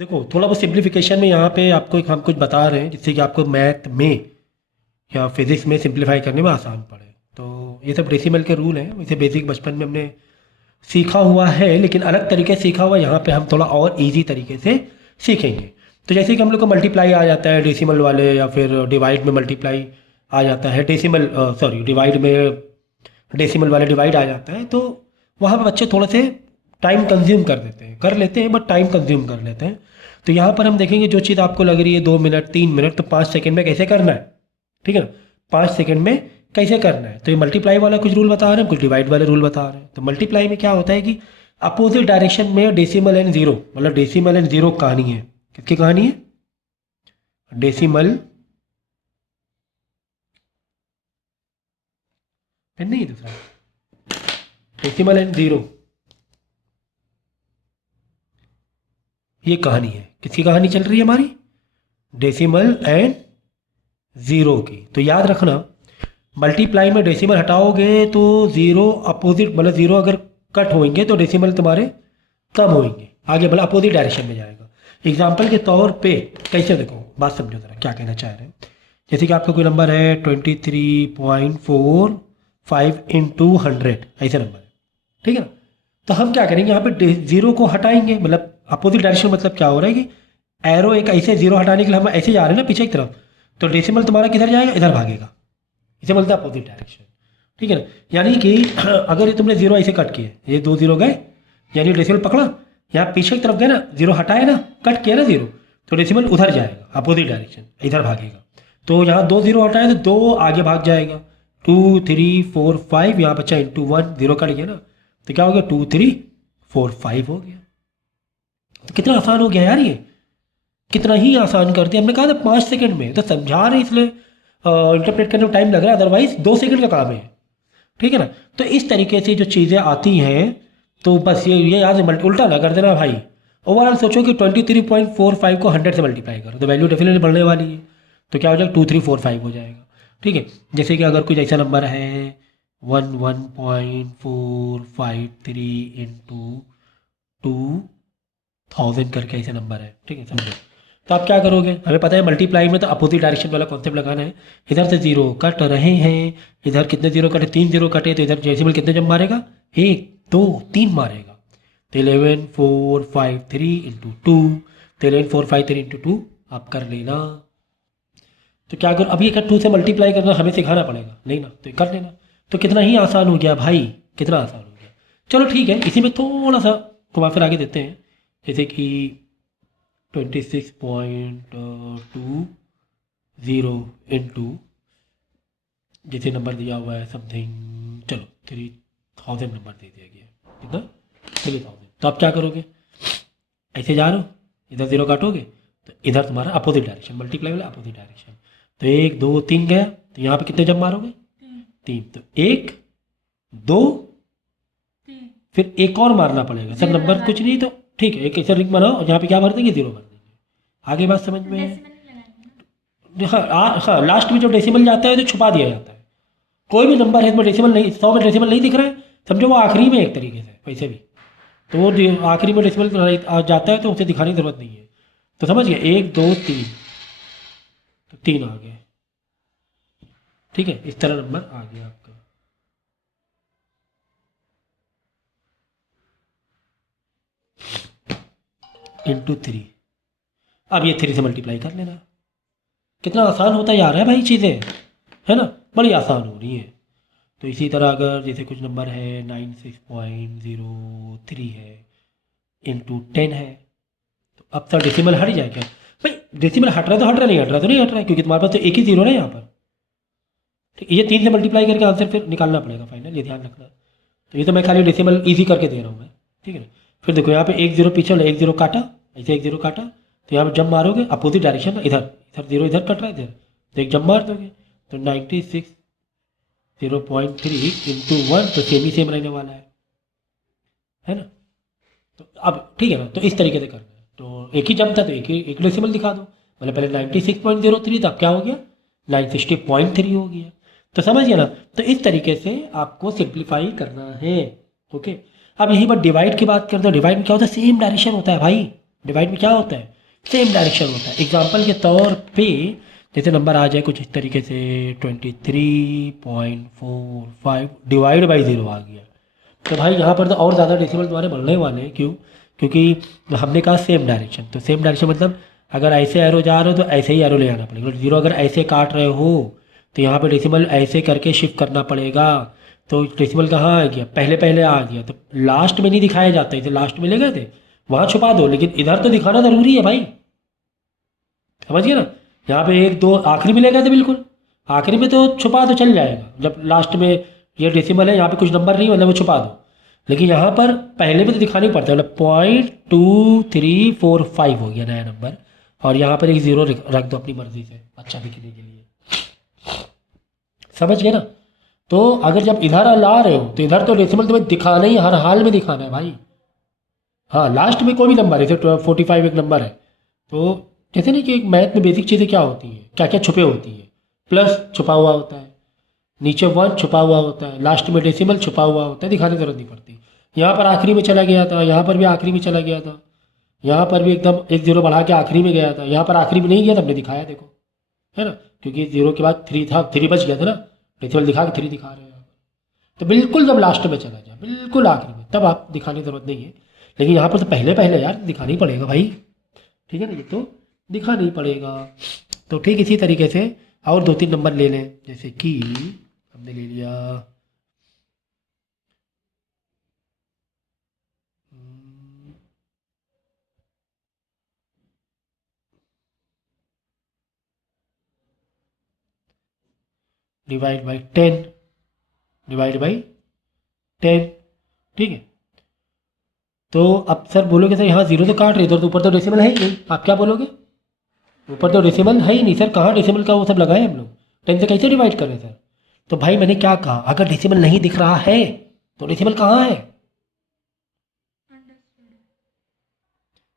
देखो थोड़ा बहुत सिंप्लीफिकेशन में यहाँ पे आपको एक हम कुछ बता रहे हैं जिससे कि आपको मैथ में या फिजिक्स में सिंप्लीफाई करने में आसान पड़े। तो ये सब डेसिमल के रूल हैं, वैसे बेसिक बचपन में हमने सीखा हुआ है, लेकिन अलग तरीके से सीखा हुआ है। यहाँ पे हम थोड़ा और इजी तरीके से सीखेंगे। तो जैसे कि हम लोग को मल्टीप्लाई आ जाता है डेसिमल वाले, या फिर डिवाइड में मल्टीप्लाई आ जाता है, डेसिमल सॉरी डिवाइड में डेसिमल वाले डिवाइड आ जाता है, तो वहाँ पे बच्चे थोड़े से टाइम कंज्यूम कर देते हैं, कर लेते हैं बट टाइम कंज्यूम कर लेते हैं। तो यहाँ पर हम देखेंगे जो चीज़ आपको लग रही है 2 मिनट 3 मिनट, तो 5 सेकेंड में कैसे करना है, ठीक है ना। 5 सेकेंड में कैसे करना है, तो ये मल्टीप्लाई वाला कुछ रूल बता रहे हैं, कुछ डिवाइड वाले रूल बता रहे हैं। तो मल्टीप्लाई में क्या होता है कि अपोजिट डायरेक्शन में डेसिमल एंड जीरो, मतलब डेसिमल एंड जीरो कहानी है। किसकी कहानी है? डेसिमल पेन नहीं दूसरा, डेसिमल एंड जीरो, ये कहानी है। किसकी कहानी चल रही है हमारी? डेसिमल एंड ज़ीरो की। तो याद रखना, मल्टीप्लाई में डेसिमल हटाओगे तो ज़ीरो अपोजिट, मतलब ज़ीरो अगर कट होंगे तो डेसिमल तुम्हारे कम होंगे, आगे मतलब अपोजिट डायरेक्शन में जाएगा। एग्जाम्पल के तौर पे कैसे, देखो बात समझो ज़रा क्या कहना चाह रहे हैं। जैसे कि आपका कोई नंबर है 23.45 इंटू 100, ऐसा नंबर है, ठीक है ना। तो हम क्या करेंगे, यहाँ पे ज़ीरो को हटाएंगे, मतलब अपोजिट डायरेक्शन, मतलब क्या हो रहा है कि एरो एक ऐसे ज़ीरो हटाने के लिए हम ऐसे जा रहे हैं ना पीछे की तरफ, तो डेसिमल तुम्हारा किधर जाएगा? इधर भागेगा। इसे बोलते हैं अपोजिट डायरेक्शन, ठीक है ना। यानी कि अगर ये तुमने जीरो ऐसे कट किए, ये 2 जीरो गए, यानी डेसिमल पकड़ा, यहाँ पीछे की तरफ गए ना, जीरो हटाए ना, कट किया ना जीरो, तो डेसिमल उधर जाएगा, अपोजिट डायरेक्शन, इधर भागेगा। तो यहाँ 2 जीरो हटाए तो 2 आगे भाग जाएगा, 2 3 4 5, यहाँ बचा इंटू 1, जीरो कट गया ना, तो क्या हो गया? 2 3 4 5 हो गया। तो कितना आसान हो गया यार, ये कितना ही आसान कर दिया। हमने कहा था 5 सेकंड में, तो समझा रहे इसलिए इंटरप्रेट करने में टाइम लग रहा है, अदरवाइज 2 सेकंड का काम है, ठीक है ना। तो इस तरीके से जो चीज़ें आती हैं, तो बस ये याद है, उल्टा ना कर देना भाई। ओवरऑल सोचो कि 23.45 को 100 से मल्टीप्लाई करो तो वैल्यू डेफिनेटली बढ़ने वाली है, तो क्या हो जाएगा? 2345 हो जाएगा, ठीक है। जैसे कि अगर कुछ ऐसा नंबर है 11.453 इंटू 2000 करके ऐसे नंबर है, ठीक है, समझो। तो आप क्या करोगे? हमें पता है मल्टीप्लाई में तो अपोजिट डायरेक्शन वाला कॉन्सेप्ट लगाना है। इधर से जीरो कट रहे हैं, इधर कितने जीरो कटे? 3 जीरो कटे, तो इधर डेसिमल कितने जब मारेगा? 1 2 3 मारेगा। तो 11453 इंटू 2, तो 11453 इंटू 2 आप कर लेना। तो क्या करो, अभी अगर 2 से मल्टीप्लाई करना हमें सिखाना पड़ेगा नहीं ना, तो कर लेना। तो कितना ही आसान हो गया भाई, कितना आसान हो गया। चलो ठीक है, इसी में थोड़ा सा घुमा फिर आगे देते हैं। जैसे कि 26.20 इंटू, जैसे नंबर दिया हुआ है समथिंग, चलो 3000 नंबर दे दिया गया, कितना? 3000। तो आप क्या करोगे? ऐसे जा रहे हो, इधर जीरो काटोगे तो इधर तुम्हारा अपोजिट डायरेक्शन, मल्टीप्लाई वाला अपोजिट डायरेक्शन। तो 1 2 3 गया, तो यहाँ पे कितने जब मारोगे? 3। तो 1 2, फिर एक और मारना पड़ेगा सब नंबर, कुछ नहीं तो ठीक है, एक ऐसा रिंग बनाओ और यहाँ पे क्या भर देंगे? जीरो भर देंगे। आगे बात समझ में है? हाँ, लास्ट में जो डेसिमल जाता है तो छुपा दिया जाता है। कोई भी नंबर है इसमें डेसिमल नहीं, 100 में डेसिमल नहीं दिख रहा है, समझो वो आखिरी में एक तरीके से वैसे भी, तो वो आखिरी में डेसिमल जाता है तो उसे दिखाने की जरूरत नहीं है। तो समझ गए, 1 2 3, तो 3 आ गए, ठीक है, इस तरह नंबर आ गया आपका। इंटू 3, अब ये 3 से मल्टीप्लाई कर लेना। कितना आसान होता जा रहा है भाई चीज़ें, है ना, बड़ी आसान हो रही है। तो इसी तरह अगर जैसे कुछ नंबर है 96.03 है इंटू 10 है, तो अब तक डेसिमल हट ही जाएगा भाई। डेसिमल हट रहा है तो हट रहा, नहीं हट रहा तो नहीं हट रहा है, क्योंकि तुम्हारे पास तो एक ही जीरो है यहाँ पर। ठीक, ये 3 से मल्टीप्लाई करके आंसर फिर निकालना पड़ेगा फाइनल, ये ध्यान रखना। तो ये तो मैं खाली डेसिमल ईजी करके दे रहा हूँ मैं, ठीक है ना। फिर देखो यहाँ पे 1 जीरो पीछे वाला 1 जीरो काटा, ऐसे 1 जीरो काटा, तो यहाँ पर जब मारोगे अपोजिट डायरेक्शन में, इधर इधर जीरो इधर कट रहा है, इधर तो एक जब मार दोगे तो 96.03 इंटू 1, तो सेम ही सेम रहने वाला है ना। तो अब ठीक है ना, तो इस तरीके से करना है। तो एक ही जम था तो एक डेसिमल दिखा दो, मतलब पहले 96.03 था, अब क्या हो गया? 960.3 हो गया। तो समझिए ना, तो इस तरीके से आपको सिंप्लीफाई करना है, ओके। अब यही बात डिवाइड की बात करते हैं। डिवाइड में क्या होता है? सेम डायरेक्शन होता है भाई, डिवाइड में क्या होता है, सेम डायरेक्शन होता है। एग्जाम्पल के तौर पे जैसे नंबर आ जाए कुछ इस तरीके से 23.45 डिवाइड बाई 0 आ गया, तो भाई यहाँ पर तो और ज़्यादा डेसिमल तुम्हारे बढ़ने वाले हैं। क्यों? क्योंकि हमने कहा सेम डायरेक्शन, तो सेम डायरेक्शन मतलब अगर ऐसे एरो जा रहे हो तो ऐसे ही एरो ले आना पड़ेगा। जीरो अगर ऐसे काट रहे हो तो यहाँ पे डेसिमल ऐसे करके शिफ्ट करना पड़ेगा। तो डेसिमल कहाँ आ गया, पहले पहले आ गया, तो लास्ट में नहीं दिखाया जाता, इसे लास्ट में ले गए थे वहाँ छुपा दो, लेकिन इधर तो दिखाना ज़रूरी है भाई, समझ गए ना। यहाँ पे एक दो आखिरी में ले गए थे, बिल्कुल आखिरी में तो छुपा दो चल जाएगा, जब लास्ट में ये डेसिमल है यहाँ पे कुछ नंबर नहीं मतलब वो छुपा दो, लेकिन यहाँ पर पहले में तो दिखाना ही पड़ता है, मतलब 0.2345 हो गया नया नंबर, और यहाँ पर एक ज़ीरो रख दो अपनी मर्जी से अच्छा दिखने के लिए, समझ गए ना। तो अगर जब इधर ला रहे हो तो इधर तो डेसिमल तुम्हें दिखाना ही, हर हाल में दिखाना है भाई। हाँ लास्ट में कोई भी नंबर है, जैसे 45 एक नंबर है, तो जैसे नहीं कि एक मैथ में बेसिक चीज़ें क्या होती हैं, क्या क्या छुपे होती है, प्लस छुपा हुआ होता है, नीचे 1 छुपा हुआ होता है, लास्ट में डेसिमल छुपा हुआ होता है, दिखाने की जरूरत नहीं पड़ती। यहाँ पर आखिरी में चला गया था, यहाँ पर भी आखिरी में चला गया था, यहाँ पर भी एकदम एक जीरो बढ़ा के आखिरी में गया था, यहाँ पर आखिरी में नहीं गया था, हमने दिखाया देखो, है ना, क्योंकि जीरो के बाद 3 था, 3 बच गया था ना, डेसिमल दिखा के 3 दिखा रहे हैं यहाँ पर। तो बिल्कुल जब लास्ट में चला जाए, बिल्कुल आखिरी में, तब आप दिखाने की जरूरत नहीं है, लेकिन यहाँ पर तो पहले पहले यार दिखाना ही पड़ेगा भाई, ठीक है ना, ये तो दिखाना ही पड़ेगा। तो ठीक इसी तरीके से और 2-3 नंबर ले लें, जैसे कि हमने ले लिया डिवाइड बाई 10, डिवाइड बाई 10, ठीक है। तो अब सर बोलोगे सर यहाँ जीरो तो काट रहे, इधर तो ऊपर तो डेसिमल है ही नहीं, आप क्या बोलोगे, ऊपर तो डेसिमल है ही नहीं सर, कहाँ डेसिमल का वो सब लगाए हम लोग, 10 से कैसे डिवाइड करें सर। तो भाई मैंने क्या कहा, अगर डेसिमल नहीं दिख रहा है तो डेसिमल कहाँ है,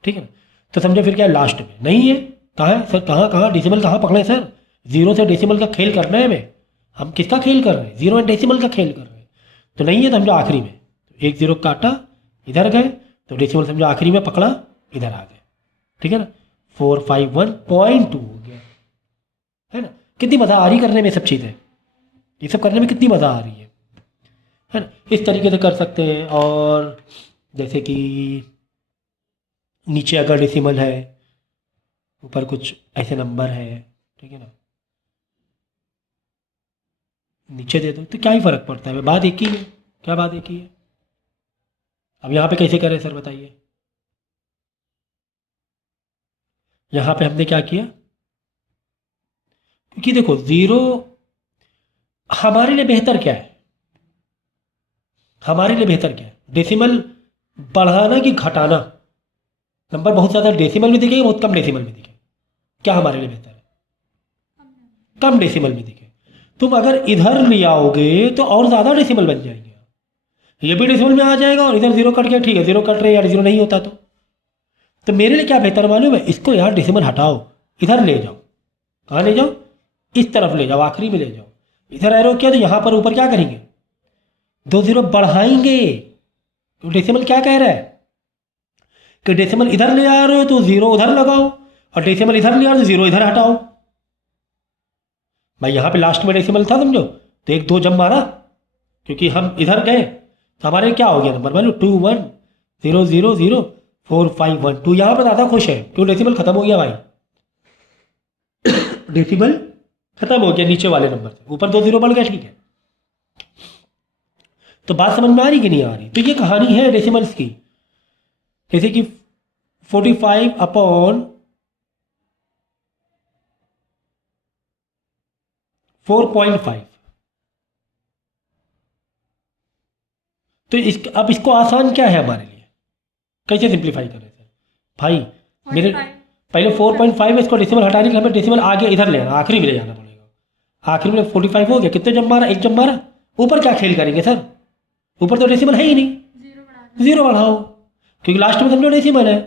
ठीक है ना। तो समझो फिर क्या लास्ट में नहीं है, कहाँ है सर, कहाँ कहाँ डेसिमल कहाँ पकड़े सर, जीरो से डेसिमल का खेल करना है हमें, हम किसका खेल कर रहे हैं, जीरो एंड डेसिमल का खेल कर रहे हैं। तो नहीं है तो समझो आखिरी में, एक जीरो काटा इधर गए, तो डेसिमल समझो आखिरी में पकड़ा इधर आ गए, ठीक है ना, 451.2 हो गया, है ना। कितनी मज़ा आ रही करने में सब चीज़ें, ये सब करने में कितनी मज़ा आ रही है ना। इस तरीके से कर सकते हैं। और जैसे कि नीचे अगर डेसिमल है, ऊपर कुछ ऐसे नंबर है, ठीक है ना, नीचे दे दो तो क्या ही फ़र्क पड़ता है, बात एक ही है, क्या बात एक ही है। अब यहाँ पे कैसे करें सर बताइए, यहाँ पे हमने क्या किया, क्योंकि देखो ज़ीरो हमारे लिए बेहतर क्या है, हमारे लिए बेहतर क्या है, डेसिमल बढ़ाना कि घटाना, नंबर बहुत ज़्यादा डेसिमल में दिखे, बहुत कम डेसिमल में दिखे, क्या हमारे लिए बेहतर है, कम डेसिमल में दिखे। तुम अगर इधर ले आओगे तो और ज़्यादा डेसिमल बन जाएंगे, ये भी डेसिमल में आ जाएगा और इधर जीरो कट गया, ठीक है जीरो कट रहे यार, जीरो नहीं होता तो मेरे लिए क्या बेहतर मालूम है, इसको यार डेसिमल हटाओ, इधर ले जाओ, कहाँ ले जाओ, इस तरफ ले जाओ, आखिरी में ले जाओ, इधर एरो किया तो यहाँ पर ऊपर क्या करेंगे, 2 जीरो बढ़ाएंगे। तो डेसिमल क्या कह रहा है कि डेसिमल इधर ले आ रहे हो तो जीरो उधर लगाओ, और डेसिमल इधर ले आ रहे हो तो जीरो इधर हटाओ। भाई यहाँ पे लास्ट में डेसिमल था समझो, तो 1 2 जब मारा, क्योंकि हम इधर गए तो हमारे क्या हो गया नंबर, मान लो 21000451, यहाँ पर ज़्यादा खुश है क्यों, डेसिमल खत्म हो गया भाई, डेसिमल खत्म हो गया नीचे वाले नंबर से, ऊपर 2 जीरो बढ़ गया, ठीक है। तो बात समझ में आ रही कि नहीं आ रही, तो ये कहानी है डेसिमल्स की, जैसे कि 45/4.5, तो अब इसको आसान क्या है हमारे लिए, कैसे सिंप्लीफाई करें सर भाई, मेरे पहले 4.5 है, इसको डेसिमल हटाने के लिए हमें डेसिमल आगे इधर ले आना, आखिरी में ले जाना पड़ेगा, आखिरी में 45 हो गया, कितने जब मारा, 1 जब मारा, ऊपर क्या खेल करेंगे सर, ऊपर तो डेसिमल है ही नहीं, जीरो बढ़ाओ, क्योंकि लास्ट में समझो डेसिमल है,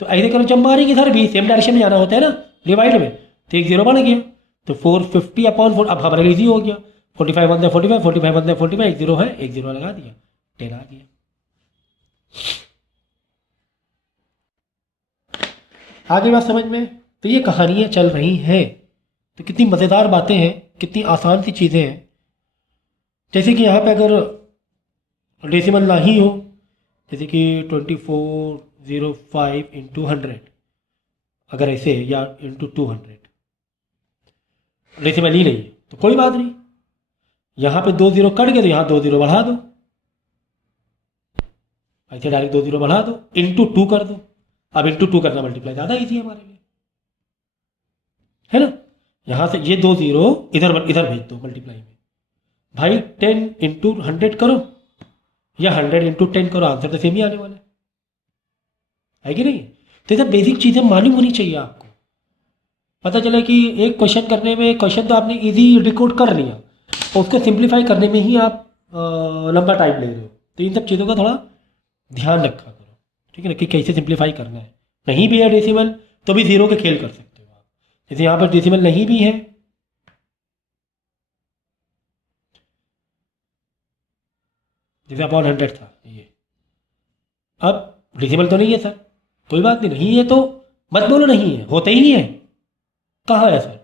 तो ऐसे करो जब मारेंगे इधर भी सेम डायरेक्शन में जाना होता है ना डिवाइड में, तो 1 जीरो बढ़ गया, तो 450/4, अब हमारा इजी हो गया, 45 1 45, 45 1 45, 1 जीरो है, 1 जीरो लगा दिया, 10 आ गया। आगे बात समझ में? तो ये कहानियाँ चल रही हैं। तो कितनी मज़ेदार बातें हैं, कितनी आसान सी चीज़ें हैं। जैसे कि यहाँ पे अगर डेसिमल ना ही हो, जैसे कि 2405 इंटू 100, अगर ऐसे, या इंटू 200, डेसिमल ही नहीं है तो कोई बात नहीं, यहाँ पे 2 जीरो कट गए तो यहाँ 2 जीरो बढ़ा दो, ऐसे डायरेक्ट 2 जीरो बढ़ा दो, इंटू 2 कर दो। अब इंटू 2 करना मल्टीप्लाई ज़्यादा ईजी है हमारे लिए, है ना। यहाँ से ये 2 जीरो इधर इधर भेज दो मल्टीप्लाई में। भाई 10 इंटू 100 करो या 100 इंटू 10 करो, आंसर तो सेम ही आने वाला है कि नहीं? तो ये सब बेसिक चीज़ें मालूम होनी चाहिए आपको। पता चला कि एक क्वेश्चन करने में, क्वेश्चन तो आपने इजी डिकोड कर लिया, और उसको सिंप्लीफाई करने में ही आप लंबा टाइम ले रहे हो। तो इन सब चीज़ों का थोड़ा ध्यान रखा करो, ठीक है ना, कि कैसे सिंप्लीफाई करना है। नहीं भी है डेसिमल तो भी जीरो के खेल कर सकते हो आप। जैसे यहाँ पर डेसिमल नहीं भी है, जैसे अपॉन 100 था ये, अब डेसिमल तो नहीं है सर, कोई बात नहीं है तो मत बोलो नहीं है, होता ही नहीं है। कहाँ है सर?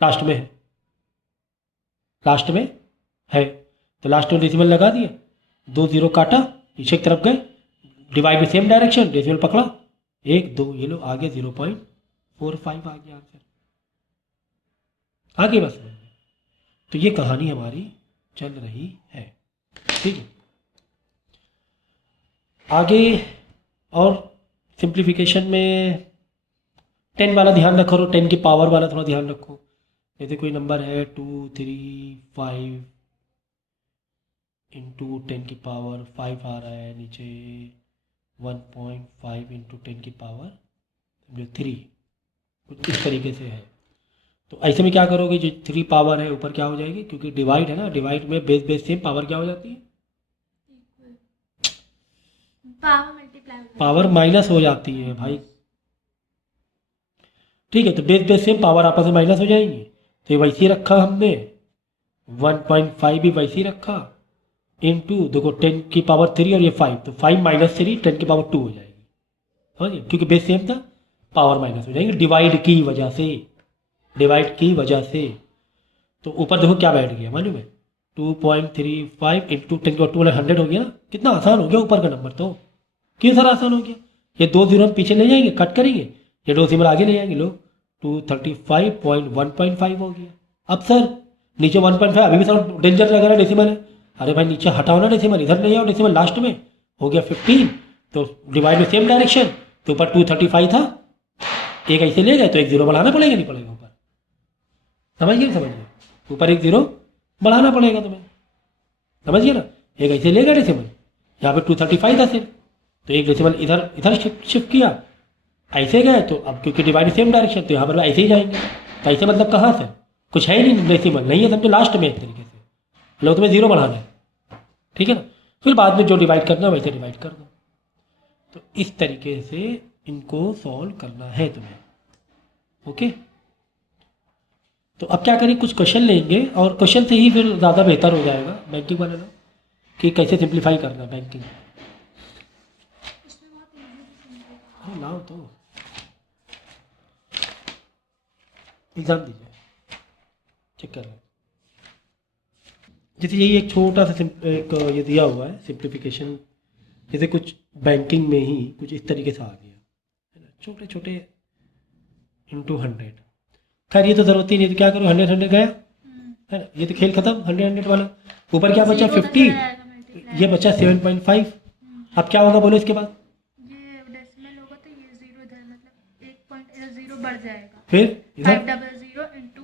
लास्ट में है, लास्ट में है, तो लास्ट में डेसिमल लगा दिया, 2 जीरो काटा, पीछे की तरफ गए, डिवाइड में सेम डायरेक्शन, डेसिमल पकड़ा, 1 2, ये लो आगे 0.45 आ गया आंसर। आगे बस। तो ये कहानी हमारी चल रही है, ठीक है। आगे और सिंप्लीफिकेशन में 10 वाला ध्यान रखो, 10 की पावर वाला थोड़ा ध्यान रखो। जैसे कोई नंबर है 2 3 5 इंटू 10 की पावर 5 आ रहा है, नीचे 1.5 इंटू 10 की पावर 3, कुछ इस तरीके से है। तो ऐसे में क्या करोगे, जो 3 पावर है ऊपर क्या हो जाएगी, क्योंकि डिवाइड है ना, डिवाइड में बेस बेस सेम, पावर क्या हो जाती है, पावर माइनस हो जाती है भाई, ठीक है। तो बेस बेस सेम, पावर आपस में माइनस हो जाएंगी। तो ये वैसे ही रखा हमने, 1.5 भी वैसे ही रखा, इंटू देखो 10 की पावर 3 और ये 5, तो 5 माइनस 3 10 की पावर 2 हो जाएगी, समझिए, क्योंकि बेस सेम था, पावर माइनस हो जाएगी डिवाइड की वजह से, डिवाइड की वजह से। तो ऊपर देखो क्या बैठ गया मालूम है, 2.35 इंटू 10 की 2 100 हो गया ना। कितना आसान हो गया ऊपर का नंबर, तो क्यों सर आसान हो गया। ये 2 जीरो पीछे ले जाएंगे, कट करेंगे, ये 2 जीरो आगे ले जाएंगे, लो 235.1.5 हो गया। अब सर नीचे 1.5 अभी भी सर डेंजर लग रहा है, डेसिमल है। अरे भाई नीचे हटाओ ना डेसिमल, इधर ले जाओ डेसिमल, लास्ट में हो गया 15, तो डिवाइड में सेम डायरेक्शन, तो ऊपर 235 था, एक ऐसे ले गए तो एक जीरो बढ़ाना पड़ेगा, नहीं पड़ेगा ऊपर, समझिए नहीं समझिए, ऊपर एक जीरो बढ़ाना पड़ेगा तुम्हें, समझिए ना। एक ऐसे ले गए डेसिमल, यहाँ पे 235 था सिर्फ, तो एक डेसिमल इधर इधर शिफ्ट किया, ऐसे गए, तो अब क्योंकि डिवाइड सेम डायरेक्शन, तो यहाँ पर ऐसे ही जाएंगे। तो ऐसे मतलब कहाँ से, कुछ है ही नहीं, डेसिमल नहीं है, समझो लास्ट में एक तरीके से लो, तुम्हें जीरो बढ़ाना है, ठीक है ना। फिर बाद में जो डिवाइड करना है वैसे डिवाइड कर दो। तो इस तरीके से इनको सॉल्व करना है तुम्हें, ओके। तो अब क्या करें, कुछ क्वेश्चन लेंगे और क्वेश्चन से ही फिर ज़्यादा बेहतर हो जाएगा बैंकिंग वाले लोग, कि कैसे सिंप्लीफाई करना बैंकिंग। हाँ लाओ तो एग्ज़ाम दीजिए, चेक कर रहे हैं। जैसे यही एक छोटा सा एक ये दिया हुआ है सिंप्लीफिकेशन, जैसे कुछ बैंकिंग में ही कुछ इस तरीके से आ गया है ना, छोटे छोटे इंटू 100। खैर ये तो ज़रूरत ही नहीं, तो क्या करो, 100 100 गया है ना, ये तो खेल खत्म, 100 100 वाला। ऊपर क्या बचा 50, ये बचा 7.5। अब क्या होगा बोलो इसके बाद, ये डेसिमल होगा तो ये जीरो इधर, मतलब 1.0 बढ़ जाएगा, फिर इधर 500 इंटू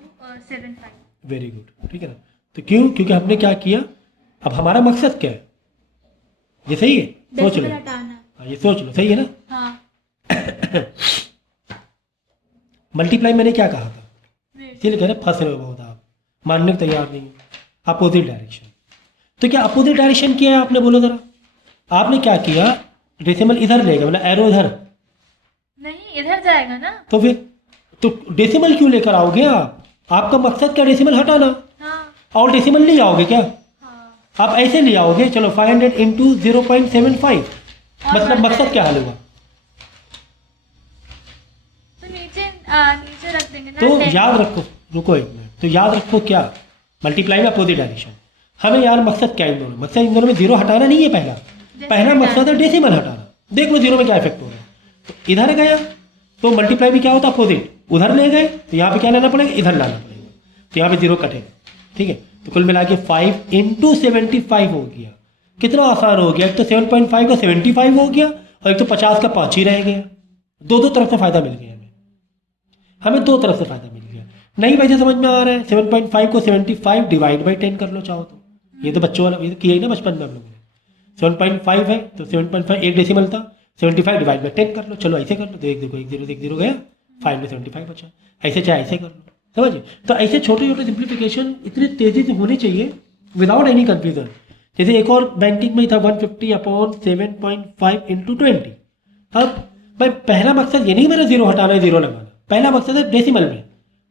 75। वेरी गुड, ठीक है ना। तो क्यों, क्योंकि हमने क्या किया, अब हमारा मकसद क्या है, ये सही है, सोच लो, डेसिमल हटाना। हाँ ये सोच लो, सही है ना। हाँ मल्टीप्लाई मैंने क्या कहा था, जी। इसीलिए कह रहे फंस रहे हो बहुत आप, मानने को तैयार नहीं हो। अपोजिट डायरेक्शन, तो क्या अपोजिट डायरेक्शन किया है आपने, बोलो जरा। आपने क्या किया, डेसिमल इधर ले गए, मतलब एरो इधर, नहीं इधर जाएगा ना, तो फिर तो डेसिमल क्यों लेकर आओगे आप, आपका मकसद क्या डेसिमल हटाना, हाँ और डेसिमल ले आओगे क्या, हाँ। आप ऐसे ले आओगे। चलो 500 इंटू 0.75, मतलब मकसद क्या हल हुआ, नीचे रख देंगे ना तो 10। याद रखो, रुको एक मिनट, तो याद रखो क्या, मल्टीप्लाई में अपोजिट डायरेक्शन। हमें यार मकसद क्या है इन दोनों में, मकसद इन दोनों में जीरो हटाना नहीं है, पहला मकसद है डेसिमल हटाना। देख लो जीरो में क्या इफेक्ट हो रहा है, तो इधर गया तो मल्टीप्लाई भी क्या होता है अपोजिट, उधर ले गए तो यहाँ पे क्या लेना पड़ेगा, इधर लाना पड़ेगा, तो यहाँ पे जीरो कटेगा। ठीक है, तो कुल मिला के 5 इंटू 75 हो गया। कितना आसान हो गया, एक तो 7.5 का 75 हो गया और एक तो 50 का 5 ही रह गया। दो तरफ से फायदा मिल गया हमें दो तरफ से फायदा मिल गया। नहीं भाई समझ में आ रहा है, 7.5 को 75 डिवाइड बाई 10 कर लो चाहो तो, ये तो बच्चों वाला ये तो किया ही ना बचपन में हम लोगों ने। 7.5 है तो 7.5 एक डेसिमल था, 75 डिवाइड बाई 10 कर लो। चलो ऐसे कर लो, तो एक देखो एक जीरो गया, 5 में 75 बचा। ऐसे चाहे ऐसे कर लो, समझिए। तो ऐसे छोटे छोटे सिंप्लीफिकेशन इतनी तेजी से होनी चाहिए विदाउट एनी कन्फ्यूजन। जैसे एक और बैंकिंग में था 150/7.5 इंटू 20। अब भाई पहला मकसद ये नहीं मेरा जीरो हटाना है, जीरो लगाना, पहला मकसद है डेसिमल में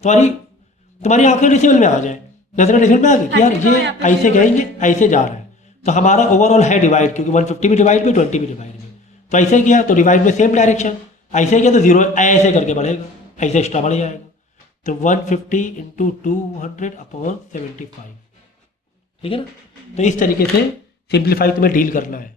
तुम्हारी आंखें डेसिमल में आ जाए, नजर डेसिमल में आ गई कि यार ये ऐसे गएंगे ऐसे जा रहा है, तो हमारा ओवरऑल है डिवाइड, क्योंकि 150 भी डिवाइड में 20 भी डिवाइड में, तो ऐसे किया तो डिवाइड में सेम डायरेक्शन, ऐसे किया तो जीरो ऐसे करके बढ़ेगा, ऐसे एक्स्ट्रा बढ़ जाएगा। तो 150 इंटू 200/75, ठीक है ना। तो इस तरीके से सिंप्लीफाई तुम्हें डील करना है।